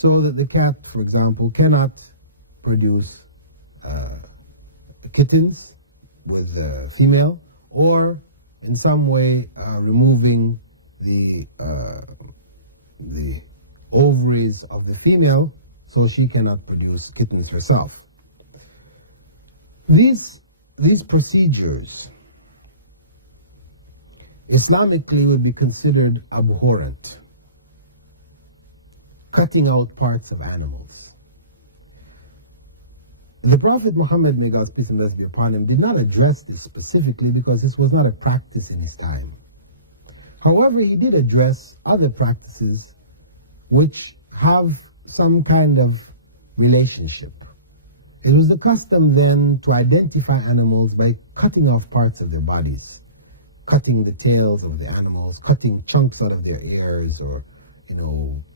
so that the cat, for example, cannot produce kittens with the female, or in some way removing the ovaries of the female so she cannot produce kittens herself. These procedures Islamically would be considered abhorrent. Cutting out parts of animals. The Prophet Muhammad, may God's peace and blessings be upon him, did not address this specifically because this was not a practice in his time. However, he did address other practices which have some kind of relationship. It was the custom then to identify animals by cutting off parts of their bodies, cutting the tails of the animals, cutting chunks out of their ears, or,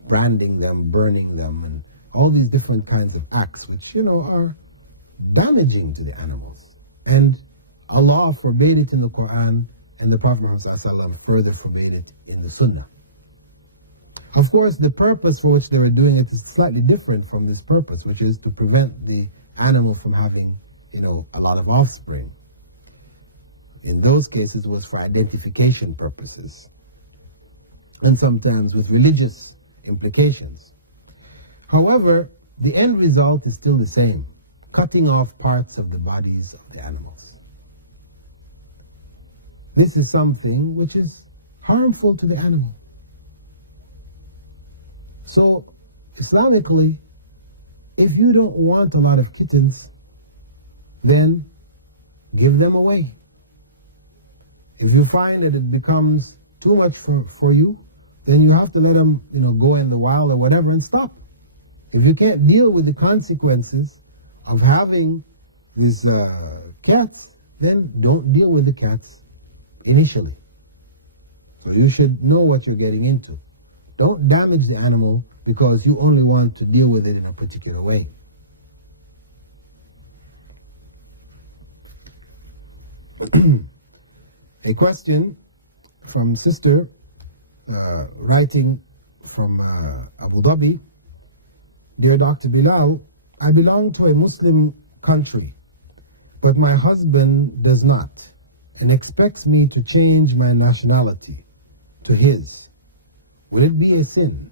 branding them, burning them, and all these different kinds of acts which, are damaging to the animals. And Allah forbade it in the Quran, and the Prophet Muhammad further forbade it in the Sunnah. Of course, the purpose for which they were doing it is slightly different from this purpose, which is to prevent the animal from having, a lot of offspring. In those cases, it was for identification purposes, and sometimes with religious implications. However, the end result is still the same: cutting off parts of the bodies of the animals. This is something which is harmful to the animal. So, Islamically, if you don't want a lot of kittens, then give them away. If you find that it becomes too much for you, then you have to let them, go in the wild or whatever and stop. If you can't deal with the consequences of having these cats, then don't deal with the cats initially. So you should know what you're getting into. Don't damage the animal because you only want to deal with it in a particular way. A question from sister writing from Abu Dhabi. Dear Dr. Bilal, I belong to a Muslim country, but my husband does not and expects me to change my nationality to his. Will it be a sin?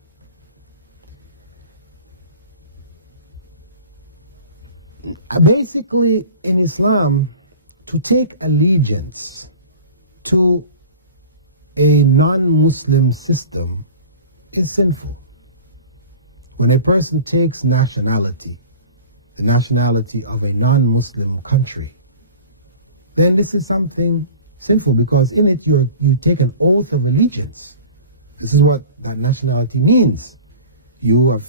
Basically, in Islam, to take allegiance to a non-Muslim system is sinful. When a person takes nationality, the nationality of a non-Muslim country, then this is something sinful, because in it you take an oath of allegiance. This is what that nationality means. You have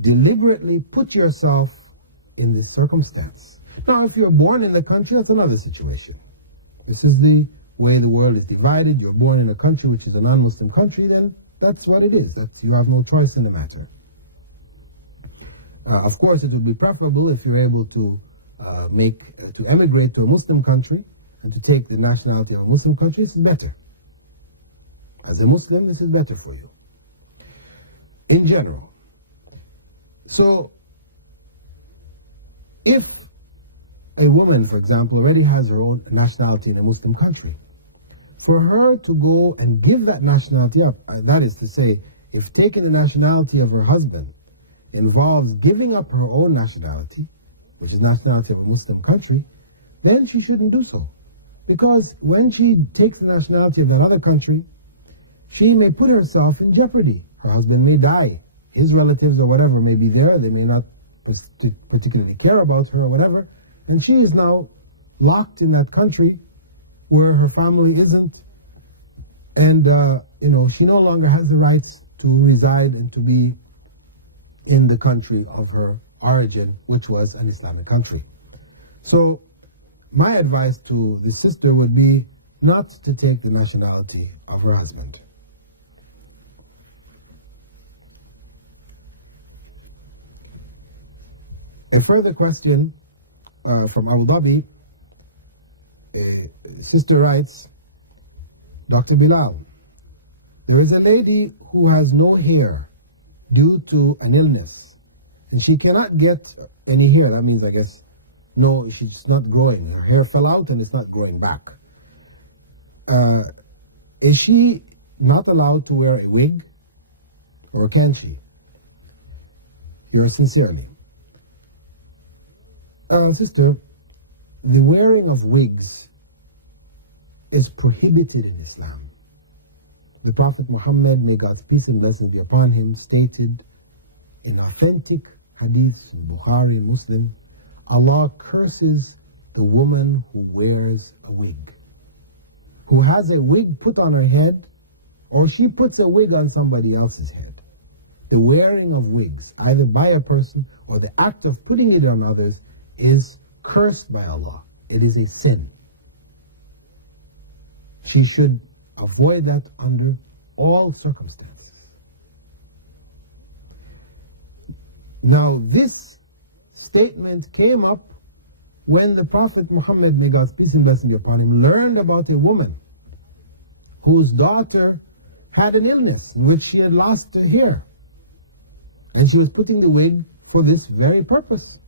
deliberately put yourself in this circumstance. Now, if you're born in the country, that's another situation. This is the way the world is divided. You're born in a country which is a non-Muslim country, then that's what it is. You have no choice in the matter. Of course, it would be preferable if you're able to emigrate to a Muslim country and to take the nationality of a Muslim country. This is better. As a Muslim, this is better for you, in general. So, if a woman, for example, already has her own nationality in a Muslim country, for her to go and give that nationality up, that is to say, if taking the nationality of her husband involves giving up her own nationality, which is nationality of a Muslim country, then she shouldn't do so. Because when she takes the nationality of that other country, she may put herself in jeopardy. Her husband may die. His relatives or whatever may be there. They may not particularly care about her or whatever. And she is now locked in that country where her family isn't. And, she no longer has the rights to reside and to be in the country of her origin, which was an Islamic country. So my advice to the sister would be not to take the nationality of her husband. A further question from Abu Dhabi. A sister writes, Dr. Bilal, there is a lady who has no hair due to an illness, and she cannot get any hair. That means, I guess, no, she's not growing. Her hair fell out and it's not growing back. Is she not allowed to wear a wig, or can she? Yours sincerely. Sister, the wearing of wigs is prohibited in Islam. The Prophet Muhammad, may God's peace and blessings be upon him, stated in authentic hadiths in Bukhari and Muslim, Allah curses the woman who wears a wig, who has a wig put on her head, or she puts a wig on somebody else's head. The wearing of wigs, either by a person or the act of putting it on others, is cursed by Allah. It is a sin. She should avoid that under all circumstances. Now, this statement came up when the Prophet Muhammad, may God's peace and blessing be upon him, learned about a woman whose daughter had an illness in which she had lost her hair. And she was putting the wig for this very purpose.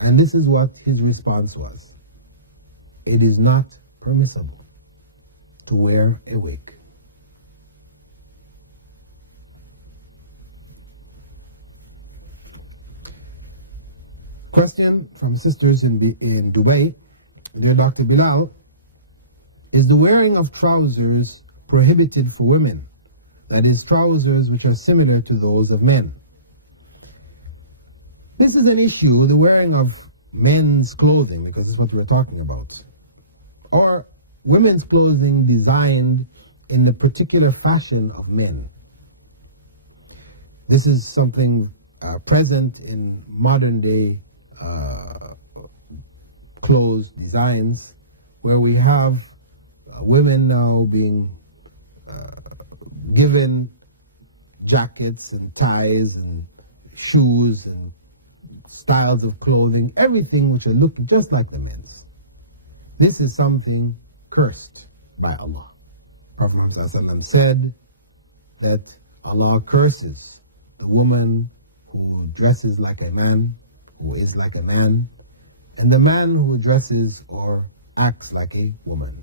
And this is what his response was. It is not permissible to wear a wig. Question from sisters in Dubai. Dear Dr. Bilal, is the wearing of trousers prohibited for women? That is, trousers which are similar to those of men. This is an issue, the wearing of men's clothing, because this is what we're talking about, or women's clothing designed in the particular fashion of men. This is something present in modern day clothes designs, where we have women now being given jackets and ties and shoes and styles of clothing, everything which are looking just like the men's. This is something cursed by Allah. Prophet Muhammad said that Allah curses the woman who dresses like a man, who is like a man, and the man who dresses or acts like a woman.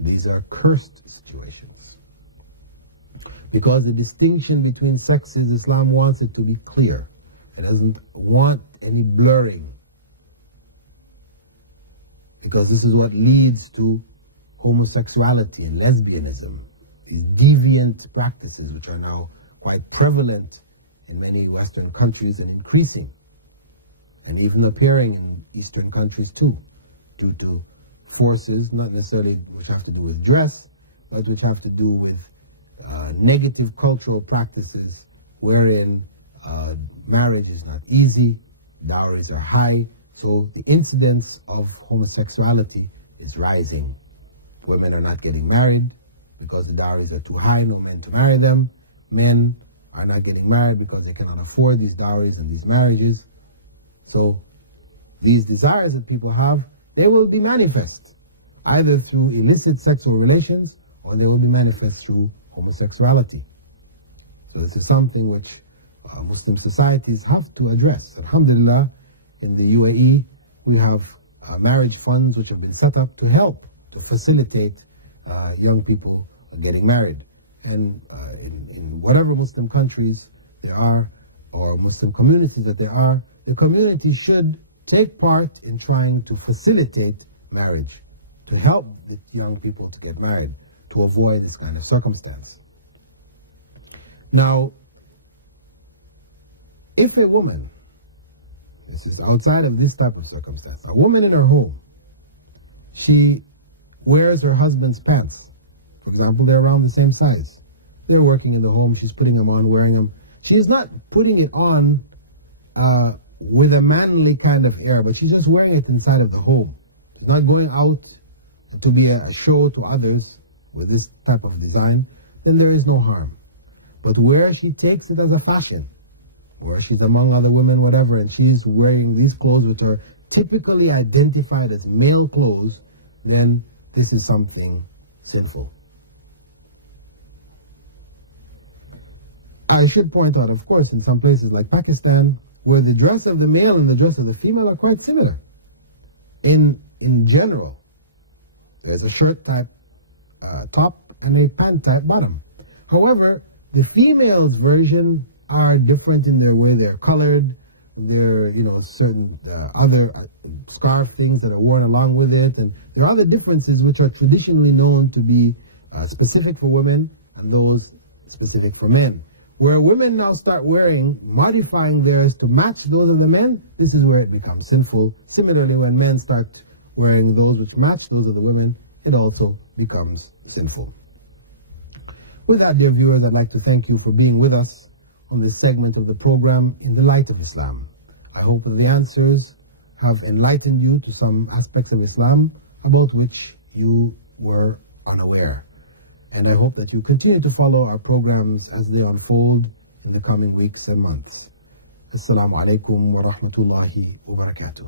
These are cursed situations. Because the distinction between sexes, Islam wants it to be clear. It doesn't want any blurring. Because this is what leads to homosexuality and lesbianism, these deviant practices which are now quite prevalent in many Western countries and increasing, and even appearing in Eastern countries too, due to forces, not necessarily which have to do with dress, but which have to do with negative cultural practices wherein marriage is not easy, dowries are high, so the incidence of homosexuality is rising. Women are not getting married because the dowries are too high, no men to marry them. Men are not getting married because they cannot afford these dowries and these marriages. So these desires that people have, they will be manifest either through illicit sexual relations or they will be manifest through homosexuality. So this is something which Muslim societies have to address. Alhamdulillah, in the UAE, we have marriage funds which have been set up to help, to facilitate young people getting married. And in whatever Muslim countries there are, or Muslim communities that there are, the community should take part in trying to facilitate marriage, to help the young people to get married, to avoid this kind of circumstance. Now, if a woman, this is outside of this type of circumstance, a woman in her home, she wears her husband's pants. For example, they're around the same size. They're working in the home, she's putting them on, wearing them. She's not putting it on with a manly kind of air, but she's just wearing it inside of the home. She's not going out to be a show to others with this type of design, then there is no harm. But where she takes it as a fashion, where she's among other women, whatever, and she's wearing these clothes which are typically identified as male clothes, then this is something sinful. I should point out, of course, in some places like Pakistan, where the dress of the male and the dress of the female are quite similar. In general, there's a shirt type top and a pant type bottom. However, the females' version are different in their way they're colored. There are, certain other scarf things that are worn along with it, and there are other differences which are traditionally known to be specific for women and those specific for men. Where women now start modifying theirs to match those of the men, this is where it becomes sinful. Similarly, when men start wearing those which match those of the women, it also becomes sinful. With that, dear viewers, I'd like to thank you for being with us on this segment of the program, In the Light of Islam. I hope that the answers have enlightened you to some aspects of Islam about which you were unaware. And I hope that you continue to follow our programs as they unfold in the coming weeks and months. Assalamu alaikum wa rahmatullahi wa barakatuh.